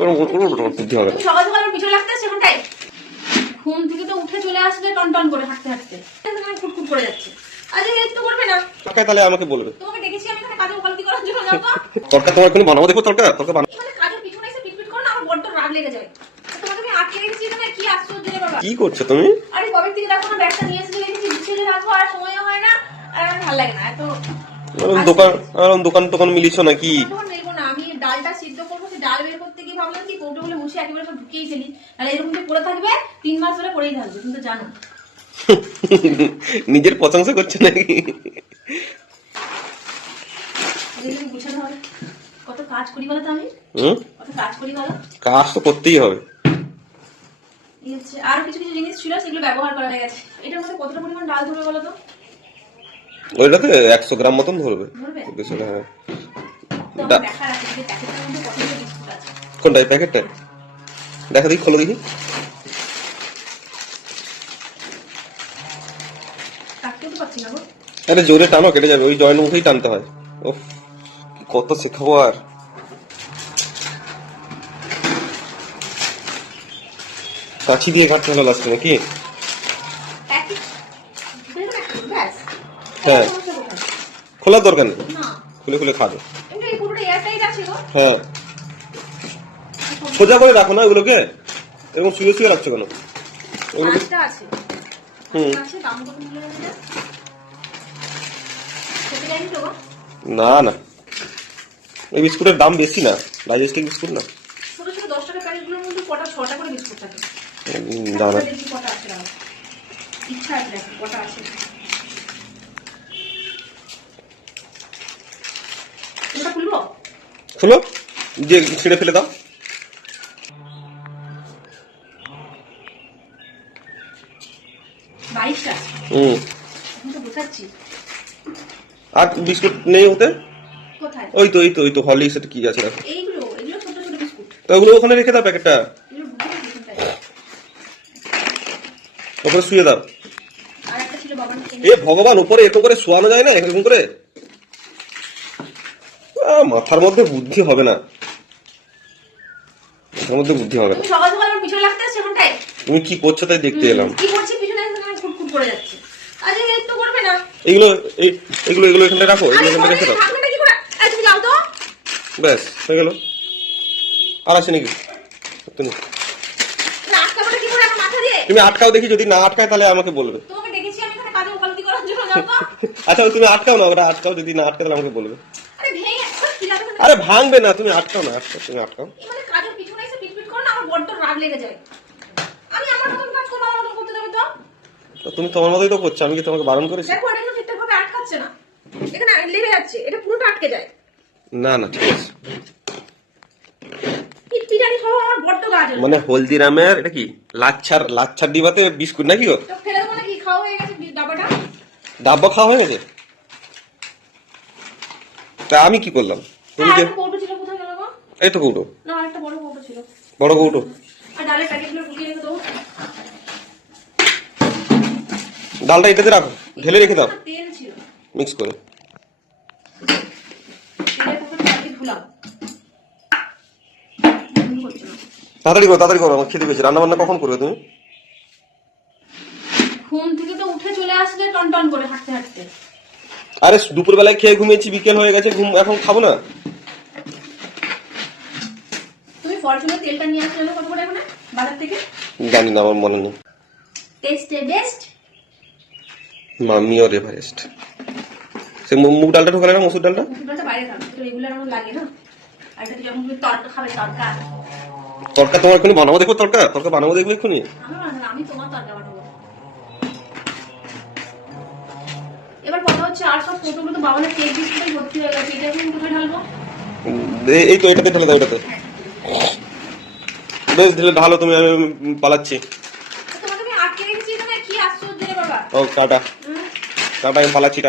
ওরকম ওরকম ওরকম বুদ্ধি হবে। সকাল সকাল পিছনে লাগতে আসছে ঘুম থেকে তো উঠে চলে আসবে টন টন করে হাঁটতে হাঁটতে। করে যাচ্ছে। করবে না। তাহলে আমাকে বলবে। তোমাকে ডেকেছি আমি এখানে কাজে ওকালতি করার জন্য যাও তরকা তোমার কোনো বানাবো দেখো তরকা তরকা বানাবো। এখানে কাজের পিছনে এসে পিটপিট করো না আমার বড্ড রাগ লেগে যায়। তোমাকে আমি আটকে রেখেছি এখানে কি আশ্চর্য রে বাবা। কি করছ তুমি? আরে কবে থেকে দেখো না ব্যাগটা নিয়ে এসে রেখেছি গুছিয়ে রাখব আর সময়ও হয় না। আর আমার ভালো লাগে না এত দোকান দোকান টোকান মিলিছ নাকি তখন নেব না আমি ডালটা সিদ্ধ করব সেই ডাল বের করতে গিয়ে ভাবলাম কি কৌটো বলে মুছে একেবারে সব ঢুকিয়েই ফেলি। তাহলে এরকম যে পড়ে থাকবে তিন মাস ধরে পড়েই থাকবে তুমি তো জানো। নিজের প্রশংসা করছ নাকি? হবে কত কাজ করি বলো তো আমি? কত কাজ করি বলো? কাজ তো করতেই হবে। আরও কিছু কিছু জিনিস ছিল সেগুলো ব্যবহার করা হয়ে গেছে। এটার মধ্যে কতটা পরিমাণ ডাল ধরবে বলো তো? ওইটাতে একশো গ্রাম মতন ধরবে। বেশি হ্যাঁ কোনটা এই প্যাকেটটা দেখা দেখি খোলো দেখি। আরে জোরে টানো কেটে যাবে ওই জয়েন্ট মুখেই টানতে হয়। কি কত শেখাবো আর। কাছি দিয়ে কাটতে হলো লাস্টে নাকি? হ্যাঁ। খোলার দরকার নেই। খুলে খুলে খাবে হ্যাঁ। সোজা করে রাখো না ওগুলোকে এরকম শুয়ে শুয়ে রাখছো কেন? ওগুলোকে হুম। না? না। এই বিস্কুটের দাম বেশি না ডাইজেস্টিভ বিস্কুট না। দাও ইচ্ছা আছে কটা আছে। এটা যে ছিঁড়ে ফেলে দাও। হুম। আর বিস্কুট নেই ওতে? ওই তো ওই তো ওই তো হরলিক্স কি আছে তো ওগুলো ওখানে রেখে দাও প্যাকেটটা। ওপরে শুয়ে দাও। এ ভগবান উপরে এরকম করে শোয়ানো যায় না এরকম করে? মাথার মধ্যে বুদ্ধি হবে না। মাথার মধ্যে বুদ্ধি হবে না। তুমি কি করছ তাই দেখতে এলাম। কি করে যাচ্ছে। আজ এই তো করবে না। এগুলো এগুলো এগুলো এখানে রাখো এগুলো এখানে রেখে দাও। তুমি যাও তো। ব্যাস হয়ে গেল। আর আছে নাকি? তুমি। তুমি আটকাও দেখি যদি না আটকায় তাহলে আমাকে বলবে। আচ্ছা তুমি আটকাও না ওটা আটকাও যদি না আটকায় তাহলে আমাকে বলবে। আরে ভাঙবে না তুমি আটকাও না আটকাও তুমি আটকাও। কাজের পিছনে এসে পিটপিট করো না আমার বড্ড রাগ লেগে যায় আমি আমার মতন কাজ করব আমার মতন করতে দেবে তো তো তুমি তোমার মতোই তো করছ আমি কি তোমাকে বারণ করেছি? দেখো এটা কিন্তু ঠিকঠাক ভাবে আটকাচ্ছে না। এখানে লেগে যাচ্ছে এটা পুরোটা আটকে যায়। না না ঠিক আছে। পিটপিটানি সহ আমার বড্ড গাছ মানে হলদিরামের এটা কি? লাচ্ছার লাচ্ছার ডিবাতে বিস্কুট নাকি গো তো ফেলে দেবো নাকি? খাওয়া হয়ে গেছে ডাবাটা ডাব্বা খাওয়া হয়ে গেছে? তা আমি কি করলাম? তুমি যে এই তো কৌটো। না একটা বড় কৌটো ছিল। বড় কৌটো আর ডালের প্যাকেটগুলো ঢুকিয়ে রেখে দেবো ডালটা এটাতে রাখো ঢেলে রেখে দাও। মিক্স করে। তাড়াতাড়ি করো তাড়াতাড়ি করো আমার খেতে পেয়েছে। রান্না বান্না কখন করবে তুমি? ঘুম থেকে তো উঠে চলে আসবে টন টন করে হাঁটতে হাঁটতে। আরে দুপুর বেলায় খেয়ে ঘুমিয়েছি বিকেল হয়ে গেছে ঘুম এখন খাব না। তুমি ফরচুনের তেলটা নিয়ে আসলে কত করে এখন বাজার থেকে? জানি না আমার মনে নেই। টেস্টে বেস্ট মামি ওর এভারেস্ট সে মুগ ডালটা ঢোকালে না মসুর ডালটা? তরকা তোমার এখনই বানাবো দেখো তরকা তরকা বানাবো দেখবে এক্ষুনি? এই তো এটাতে ঢেলে দাও এটাতে। বেশ ঢেলে ঢালো তুমি আমি পালাচ্ছি। ও হুম? টাটা। আমি পালাচ্ছি